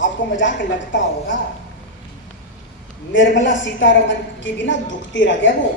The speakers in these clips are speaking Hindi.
आपको मजाक लगता होगा, निर्मला सीतारमन की भी ना दुखती रह गया वो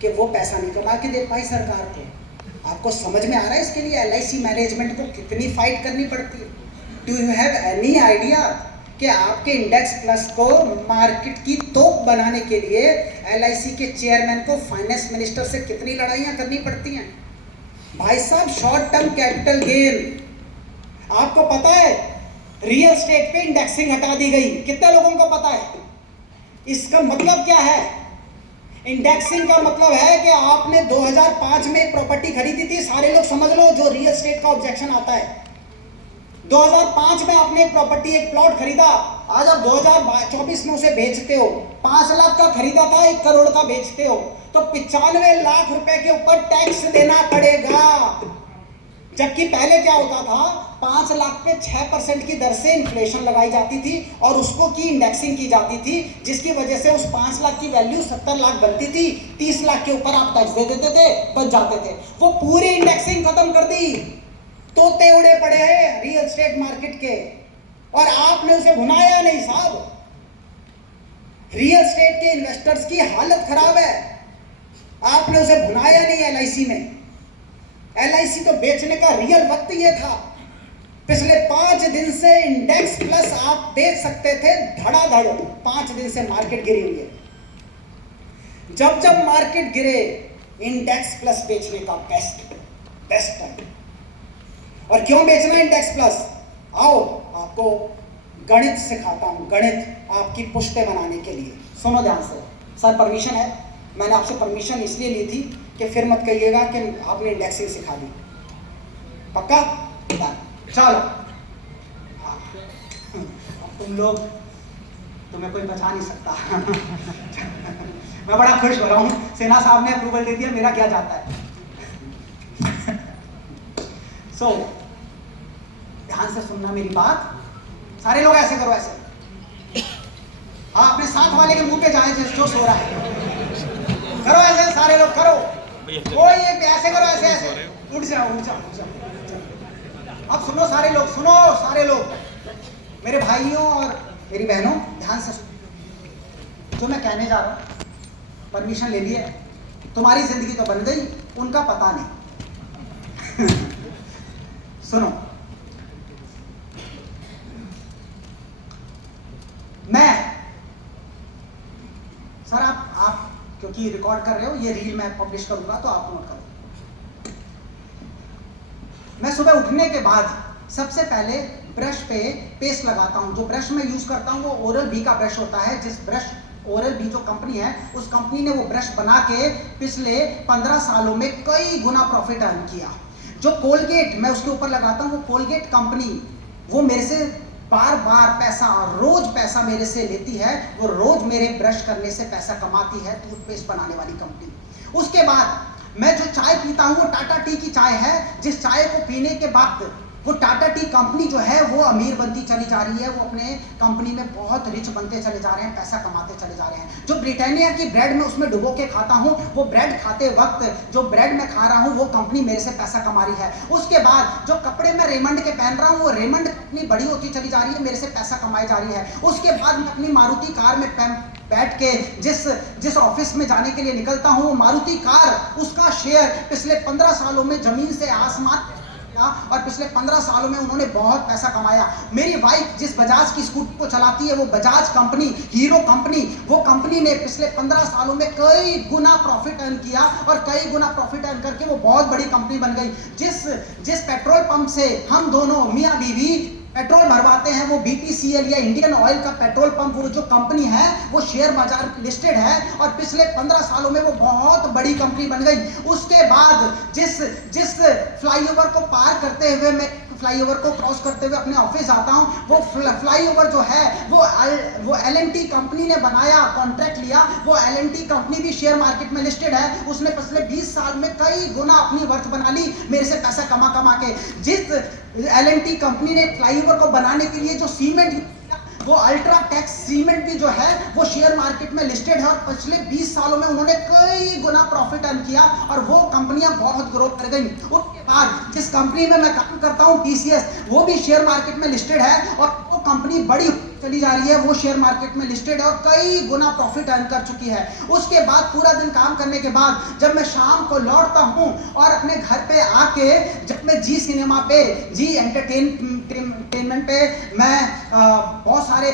कि वो पैसा नहीं कमा के दे पाई सरकार को। आपको समझ में आ रहा है इसके लिए LIC मैनेजमेंट को कितनी फाइट करनी पड़ती है? Do you have any idea कि आपके इंडेक्स प्लस को मार्केट की तोप बनाने के लिए LIC के चेयरमैन को फाइनेंस मिनिस्टर से कितनी लड़ाइयां करनी पड़ती हैं? भाई साहब, शॉर्ट टर्म कैपिटल गेन, आपको पता है रियल एस्टेट पे इंडेक्सिंग हटा दी गई, कितने लोगों को पता है? इसका मतलब क्या है? इंडेक्सिंग का मतलब है कि आपने 2005 में एक प्रॉपर्टी खरीदी थी, सारे लोग समझ लो जो रियल एस्टेट का ऑब्जेक्शन आता है। 2005 में आपने एक प्रॉपर्टी, एक प्लॉट खरीदा, आज आप 2024 में उसे बेचते हो, 5 लाख का खरीदा था 1 करोड़ का बेचते हो, तो 95 लाख रुपए के ऊपर टैक्स देना पड़ेगा। जबकि पहले क्या होता था, 5 लाख पे 6% की दर से इन्फ्लेशन लगाई जाती थी और उसको की इंडेक्सिंग की जाती थी, जिसकी वजह से उस 5 लाख की वैल्यू 70 लाख बनती थी। 30 लाख के ऊपर आप टैक्स दे देते थे, बच जाते थे। वो पूरी इंडेक्सिंग खत्म कर दी, तोते उड़े पड़े हैं रियल एस्टेट मार्केट के, और आपने उसे भुनाया नहीं साहब। रियल एस्टेट के इन्वेस्टर्स की हालत खराब है, आपने उसे भुनाया नहीं LIC में। LIC तो बेचने का रियल वक्त ये था। पिछले 5 दिन से इंडेक्स प्लस आप बेच सकते थे धड़ाधड़, 5 दिन से मार्केट गिरी हुई है। जब जब मार्केट गिरे, इंडेक्स प्लस बेचने का बेस्ट टाइम। और क्यों बेचना इंडेक्स प्लस? आओ आपको गणित सिखाता हूं, गणित आपकी पुश्ते बनाने के लिए। सुनो ध्यान से। सर परमिशन है? मैंने आपसे परमिशन इसलिए ली थी कि फिर मत कहिएगा कि आपने इंडेक्सिंग सिखा दी। पक्का? चलो, अब तुम लोग, तुम्हें कोई बचा नहीं सकता। मैं बड़ा खुश हो रहा हूं, सेना साहब ने अप्रूवल दे दिया, मेरा क्या जाता है। सो ध्यान से सुनना मेरी बात, सारे लोग ऐसे करो, ऐसे। हाँ, अपने साथ वाले के मुंह पे जाए जो सो रहा है, करो ऐसे, सारे लोग करो। कोई एक ऐसे करो, ऐसे ऐसे, उठ जाओ, उठ जाओ, उठ जाओ। अब सुनो सारे लोग, सुनो सारे लोग, मेरे भाइयों और मेरी बहनों, ध्यान से सुनो। जो मैं कहने जा रहा हूं, परमिशन ले ली है, तुम्हारी जिंदगी तो बन गई, उनका पता नहीं। सुनो, मैं सर, आप क्योंकि रिकॉर्ड कर रहे हो, ये रील मैं पब्लिश करूंगा तो आप नोट करो। मैं सुबह उठने के बाद सबसे पहले ब्रश पे पेस्ट लगाता हूं। जो ब्रश मैं यूज करता हूं वो ओरल बी का ब्रश होता है। जिस ब्रश, ओरल बी जो कंपनी है, उस कंपनी ने वो ब्रश बना के पिछले 15 सालों में कई गुना प्रॉफिट अर्न किया। जो कोलगेट मैं उसके ऊपर लगाता हूं, वो कोलगेट कंपनी, वो मेरे से बार बार पैसा, रोज पैसा मेरे से लेती है। वो रोज मेरे ब्रश करने से पैसा कमाती है, टूथपेस्ट बनाने वाली कंपनी। उसके बाद मैं जो चाय पीता हूं वो टाटा टी की चाय है, जिस चाय को पीने के बाद वो टाटा टी कंपनी जो है वो अमीर बनती चली जा रही है। वो अपने कंपनी में बहुत रिच बनते चले जा रहे हैं, पैसा कमाते चले जा रहे हैं। जो ब्रिटानिया की ब्रेड में उसमें डुबो के खाता हूं, वो ब्रेड खाते वक्त जो ब्रेड में खा रहा हूं, वो कंपनी मेरे से पैसा कमा रही है। उसके बाद जो कपड़े मैं रेमंड के पहन रहा हूं, वो रेमंड कंपनी बड़ी होती चली जा रही है, मेरे से पैसा कमाई जा रही है। उसके बाद मैं अपनी मारुति कार में बैठ के जिस ऑफिस में जाने के लिए निकलता हूं, मारुति कार, उसका शेयर पिछले 15 सालों में जमीन से आसमान, और पिछले 15 सालों में उन्होंने बहुत पैसा कमाया। मेरी वाइफ जिस बजाज की स्कूटी को चलाती है, वो बजाज कंपनी, हीरो कंपनी, वो कंपनी ने पिछले 15 सालों में कई गुना प्रॉफिट अर्न किया, और कई गुना प्रॉफिट अर्न करके वो बहुत बड़ी कंपनी बन गई। जिस पेट्रोल पंप से हम दोनों मियां बीवी पेट्रोल भरवाते हैं, वो BPCL या इंडियन ऑयल का पेट्रोल पंप, वो जो कंपनी है वो शेयर बाजार लिस्टेड है, और पिछले 15 सालों में वो बहुत बड़ी कंपनी बन गई। उसके बाद जिस फ्लाईओवर को पार करते हुए, मैं फ्लाईओवर को क्रॉस करते हुए अपने ऑफिस जाता हूं, वो फ्लाईओवर जो है वो L&T कंपनी ने बनाया, कॉन्ट्रैक्ट लिया। वो L&T कंपनी भी शेयर मार्केट में लिस्टेड है। उसने पिछले 20 साल में कई गुना अपनी वर्थ बना ली, मेरे से पैसा कमा के। जिस L&T कंपनी ने फ्लाईओवर को बनाने के लिए जो सीमेंट, वो अल्ट्राटेक सीमेंट भी जो है वो शेयर मार्केट में लिस्टेड है, और पिछले 20 सालों में उन्होंने कई गुना प्रॉफिट अर्न किया, और वो कंपनियां बहुत ग्रो कर गई। उसके बाद जिस कंपनी में मैं काम करता हूं, TCS, वो भी शेयर मार्केट में लिस्टेड है, और वो कंपनी बड़ी चली जा रही है, वो शेयर मार्केट में लिस्टेड है और कई गुना प्रॉफिट अर्न कर चुकी है। उसके बाद पूरा दिन काम करने के बाद जब मैं शाम को लौटता हूं और अपने घर पे आके जब मैं जी सिनेमा पे, जी एंटरटेनमेंट पे मैं बहुत सारे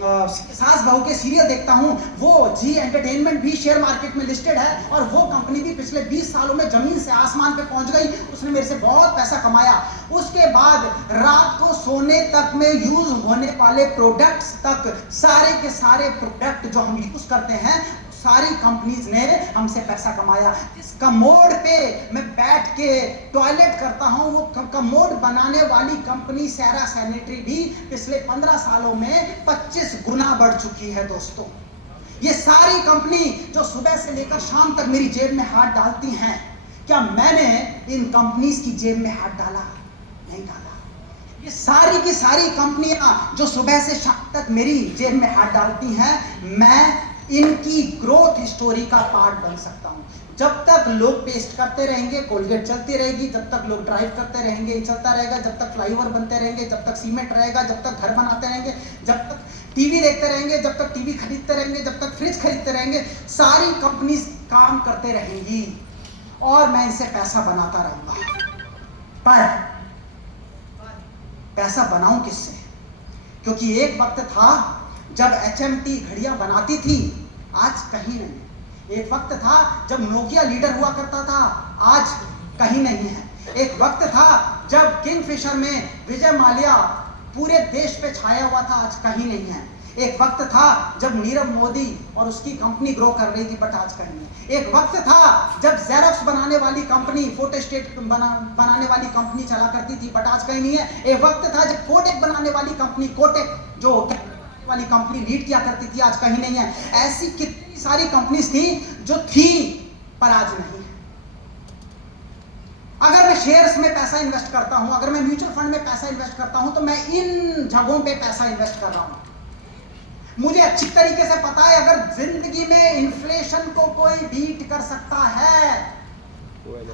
सास बहू के सीरियल देखता हूं, वो जी एंटरटेनमेंट भी शेयर मार्केट में लिस्टेड है और वो कंपनी भी पिछले 20 सालों में जमीन से आसमान पे पहुंच गई। उसने मेरे से बहुत पैसा कमाया। उसके बाद रात को सोने तक में यूज होने वाले प्रोडक्ट्स तक, सारे के सारे प्रोडक्ट जो हम यूज करते हैं, सारी कंपनीज ने हमसे पैसा कमाया। इस कमोड पे मैं बैठ के टॉयलेट करता हूं, वो कमोड बनाने वाली कंपनी सेरा सैनिटरी भी पिछले 15 सालों में 25 गुना बढ़ चुकी है। दोस्तों, ये सारी कंपनी जो सुबह से लेकर शाम तक मेरी जेब में हाथ डालती हैं, क्या मैंने इन कंपनीज की जेब में हाथ डाला? नहीं डाला। ये सारी की सारी कंपनियां जो सुबह से शाम तक मेरी जेब में हाथ डालती हैं, मैं इनकी ग्रोथ स्टोरी का पार्ट बन सकता हूं। जब तक लोग पेस्ट करते रहेंगे, कोलगेट चलती रहेगी। जब तक लोग ड्राइव करते रहेंगे, ये चलता रहेगा। जब तक फ्लाईओवर बनते रहेंगे, जब तक सीमेंट रहेगा, जब तक घर बनाते रहेंगे, जब तक टीवी देखते रहेंगे, जब तक टीवी खरीदते रहेंगे, जब तक फ्रिज खरीदते रहेंगे, सारी कंपनीज काम करते रहेंगी और मैं इनसे पैसा बनाता रहूंगा। पर पैसा बनाऊं किससे? क्योंकि एक वक्त था जब HMT घड़ियां बनाती थी, आज कहीं नहीं। एक वक्त था जब नोकिया लीडर हुआ करता था, आज कहीं नहीं है। एक वक्त था जब किंगफिशर में विजय माल्या पूरे देश पे छाया हुआ था, आज कहीं नहीं है। एक वक्त था जब नीरव मोदी और उसकी कंपनी ग्रो कर रही थी, बट आज कहीं नहीं। एक वक्त था जब जेरोक्स बनाने वाली कंपनी, फोटोस्टेट बनाने वाली कंपनी चला करती थी, बट आज कहीं नहीं है। एक वक्त था जब कोटेक बनाने वाली कंपनी, कोटेक जो वाली कंपनी लीड किया करती थी, आज कहीं नहीं है। ऐसी कितनी सारी कंपनीज थी जो थी पर आज नहीं है। अगर मैं शेयर्स में पैसा इन्वेस्ट करता हूं, अगर मैं म्यूचुअल फंड में पैसा इन्वेस्ट करता हूं, तो मैं इन जगहों पे पैसा इन्वेस्ट कर रहा हूं। मुझे अच्छी तरीके से पता है अगर जिंदगी में इन्फ्लेशन को कोई बीट कर सकता है,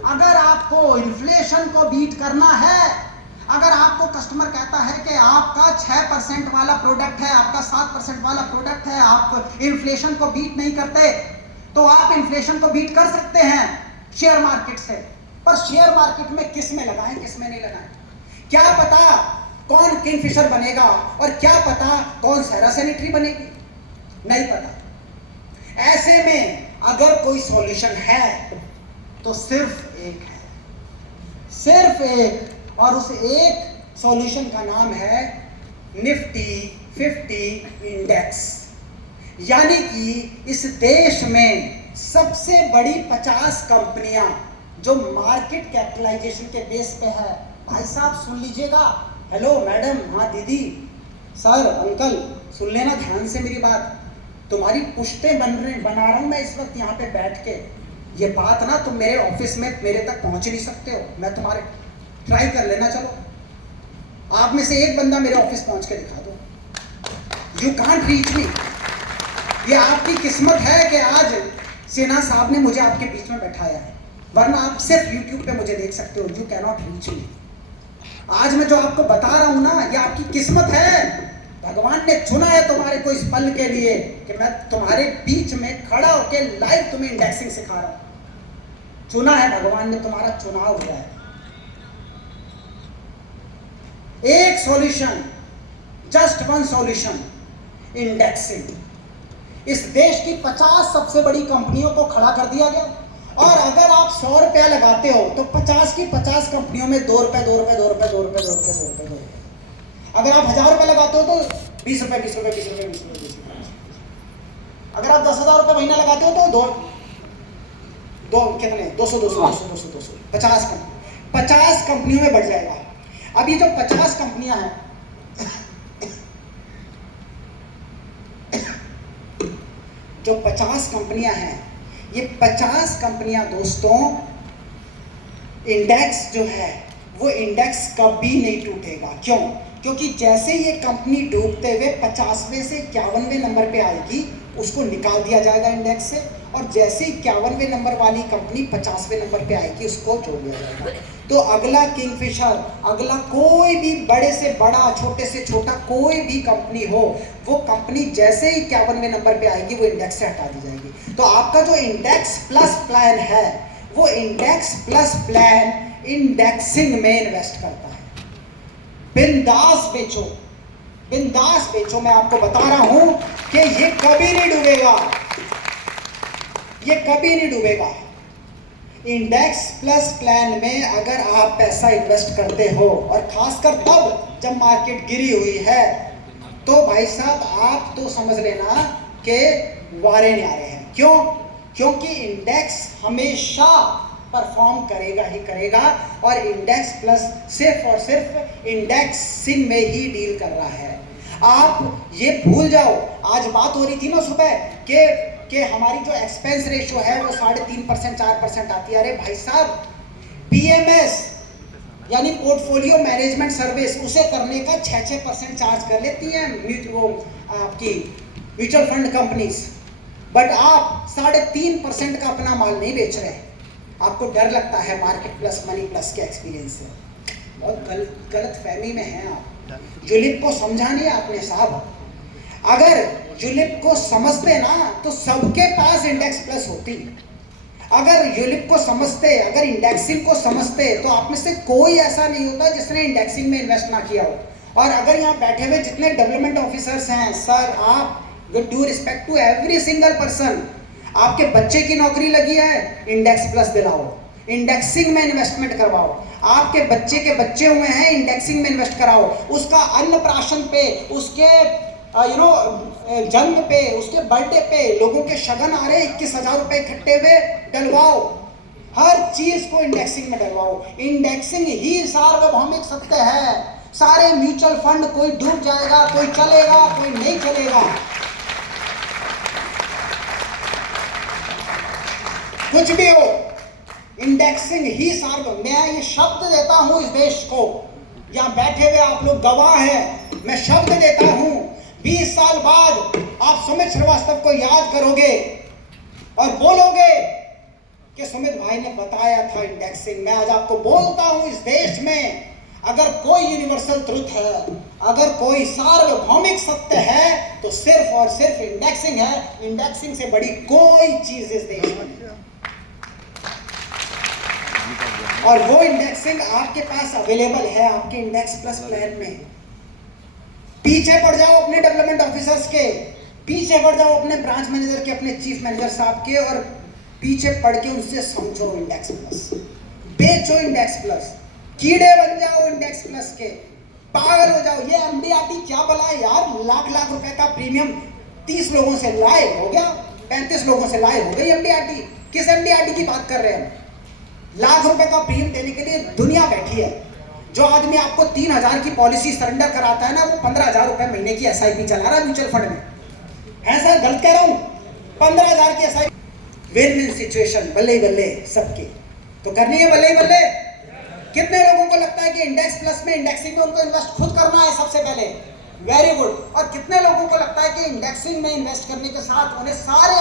अगर आपको इन्फ्लेशन को बीट करना है, अगर आपको कस्टमर कहता है कि आपका 6% वाला प्रोडक्ट है, आपका 7% वाला प्रोडक्ट है, आप इन्फ्लेशन को बीट नहीं करते, तो आप इन्फ्लेशन को बीट कर सकते हैं शेयर मार्केट से। पर शेयर मार्केट में किस में लगाएं, किस में नहीं लगाएं? क्या पता कौन किंगफिशर बनेगा और क्या पता कौन सेरा सैनिटरी बनेगी, नहीं पता। ऐसे में अगर कोई सॉल्यूशन है तो सिर्फ एक है, सिर्फ एक, और उस एक सॉल्यूशन का नाम है निफ्टी 50 इंडेक्स। यानी कि इस देश में सबसे बड़ी 50 कंपनियां जो मार्केट कैपिटलाइजेशन के बेस पे है। भाई साहब सुन लीजिएगा, हेलो मैडम, हाँ दीदी, सर, अंकल, सुन लेना ध्यान से मेरी बात। तुम्हारी पुश्तें बना रहा हूं मैं इस वक्त यहाँ पे बैठ के। ये बात ना तुम मेरे ऑफिस में मेरे तक पहुंच नहीं सकते हो, मैं तुम्हारे, ट्राई कर लेना, चलो आप में से एक बंदा मेरे ऑफिस पहुंच के दिखा दो। You can't reach me. ये आपकी किस्मत है कि आज सिन्हा साहब ने मुझे आपके बीच में बैठाया है, वरना आप सिर्फ YouTube पे मुझे देख सकते हो। You cannot reach me. आज मैं जो आपको बता रहा हूं ना, ये आपकी किस्मत है। भगवान ने चुना है तुम्हारे को इस पल के लिए कि मैं तुम्हारे बीच में खड़ा होकर लाइव तुम्हें इंडेक्सिंग सिखा रहा हूं। चुना है भगवान ने, तुम्हारा चुनाव हुआ है। एक solution, just one solution, indexing. इस देश की 50 सबसे बड़ी कंपनियों को खड़ा कर दिया गया, और अगर आप 100 रुपया लगाते हो तो 50 की 50 कंपनियों में 2 रुपए 2 रुपए 2 रुपए 2 रुपए 2 रुपए 2 रुपए 2 रुपए। अगर आप 1000 रुपए लगाते हो तो 20 रुपए 20 रुपए 20 रुपए 20 रुपए 20 रुपए। अगर आप 10,000 रुपए महीना लगाते हो तो दो कितने 200 200 200 200 200 50 कंपनियों में बढ़ जाएगा। अब ये जो 50 कंपनियां हैं, जो 50 कंपनियां हैं, ये 50 कंपनियां दोस्तों, इंडेक्स जो है वो इंडेक्स कभी नहीं टूटेगा। क्यों? क्योंकि जैसे ये कंपनी डूबते हुए 50वें से 51वें नंबर पे आएगी, उसको निकाल दिया जाएगा इंडेक्स से, और जैसे 51वें नंबर वाली कंपनी 50वें नंबर पे आएगी, उसको जोड़ दिया जाएगा। तो अगला किंगफिशर, अगला कोई भी बड़े से बड़ा, छोटे से छोटा कोई भी कंपनी हो, वो कंपनी जैसे ही 51वें नंबर पे आएगी, वो इंडेक्स से हटा दी जाएगी। तो आपका जो इंडेक्स प्लस प्लान है, वो इंडेक्स प्लस प्लान इंडेक्सिंग में इन्वेस्ट करता है। बिंदास बेचो, बिंदास बेचो। मैं आपको बता रहा हूं कि ये कभी नहीं डूबेगा, ये कभी नहीं डूबेगा। इंडेक्स प्लस प्लान में अगर आप पैसा इन्वेस्ट करते हो, और खासकर तब जब मार्केट गिरी हुई है, तो भाई साहब आप तो समझ लेना कि वारे नहीं आ रहे हैं। क्यों? क्योंकि इंडेक्स हमेशा परफॉर्म करेगा ही करेगा, और इंडेक्स प्लस सिर्फ और सिर्फ इंडेक्सिंग में ही डील कर रहा है। आप ये भूल जाओ, आज बात हो रही थी ना सुबह कि हमारी जो एक्सपेंस रेशियो है वो 3.5% 4% आती है। अरे भाई साहब, पीएमएस यानी पोर्टफोलियो मैनेजमेंट सर्विस, उसे करने का 6% चार्ज कर लेती हैं वो आपकी म्यूचुअल फंड कंपनीज, बट आप 3.5% का अपना माल नहीं बेच रहे। आपको डर लगता है मार्केट प्लस मनी प्लस के एक्सपीरियंस से। बहुत गलत फहमी में हैं आप। यूलिप को समझा नहीं आपने साहब। अगर यूलिप को समझते ना, तो सबके पास इंडेक्स प्लस होती। अगर यूलिप को समझते, अगर इंडेक्सिंग को समझते, तो आप में से कोई ऐसा नहीं होता जिसने इंडेक्सिंग में इन्वेस्ट ना किया हो। और अगर यहाँ बैठे हुए जितने डेवलपमेंट ऑफिसर्स हैं, सर, आप with due respect to every single person, आपके बच्चे की नौकरी लगी है, इंडेक्स प्लस दिलाओ, इंडेक्सिंग में इन्वेस्टमेंट करवाओ। आपके बच्चे के बच्चे हुए हैं, इंडेक्सिंग में इन्वेस्ट कराओ। उसका अन्नप्राशन पे, उसके जन्म पे, उसके बर्थडे पे लोगों के शगन आ रहे, 21,000 रुपए इकट्ठे हुए, डलवाओ। हर चीज को इंडेक्सिंग में डलवाओ। इंडेक्सिंग ही सार्वभौमिक सत्य है। सारे म्यूचुअल फंड, कोई डूब जाएगा, कोई चलेगा, कोई नहीं चलेगा, कुछ भी हो, इंडेक्सिंग ही सार्वभौमिक। मैं ये शब्द देता हूं इस देश को, यहां बैठे हुए आप लोग गवाह हैं, मैं शब्द देता हूं, 20 साल बाद आप सुमित श्रीवास्तव को याद करोगे और बोलोगे कि सुमित भाई ने बताया था इंडेक्सिंग। मैं आज आपको बोलता हूं, इस देश में अगर कोई यूनिवर्सल ट्रुथ है, अगर कोई सार्वभौमिक सत्य है, तो सिर्फ और सिर्फ इंडेक्सिंग है। इंडेक्सिंग से बड़ी कोई चीज इस देश में, और वो इंडेक्सिंग आपके पास अवेलेबल है आपके इंडेक्स प्लस प्लान में। पीछे पड़ जाओ अपने डेवलपमेंट ऑफिसर्स के, पीछे पड़ जाओ अपने ब्रांच मैनेजर के, अपने चीफ मैनेजर साहब के, और पीछे पड़ के उनसे समझो इंडेक्स प्लस, बेचो इंडेक्स प्लस, कीड़े बन जाओ इंडेक्स प्लस के, पागल हो जाओ। ये एमडीआरटी क्या भला है यार, लाख लाख रुपए का प्रीमियम 30 लोगों से लाए हो गया, 35 लोगों से लाए हो गई एमडीआरटी। किस एमडीआरटी की बात कर रहे हैं? लाख रुपए का प्रीमियम देने के लिए दुनिया बैठी है। जो आदमी आपको 3,000 की पॉलिसी सरेंडर कराता है ना, वो 15,000 रुपए महीने की एसआईपी चला रहा है म्यूचुअल फंड में। है सर, गलत कह रहा हूं? 15,000 की एसआईपी, विन विन सिचुएशन, बल्ले बल्ले सबके। तो करनी है बल्ले बल्ले। कितने लोगों को लगता है कि इंडेक्स प्लस में, इंडेक्सिंग में उनको इन्वेस्ट खुद करना है सबसे पहले? Very good. और कितने लोगों को लगता है कि इंडेक्सिंग में इन्वेस्ट करने के साथ उन्हें सारे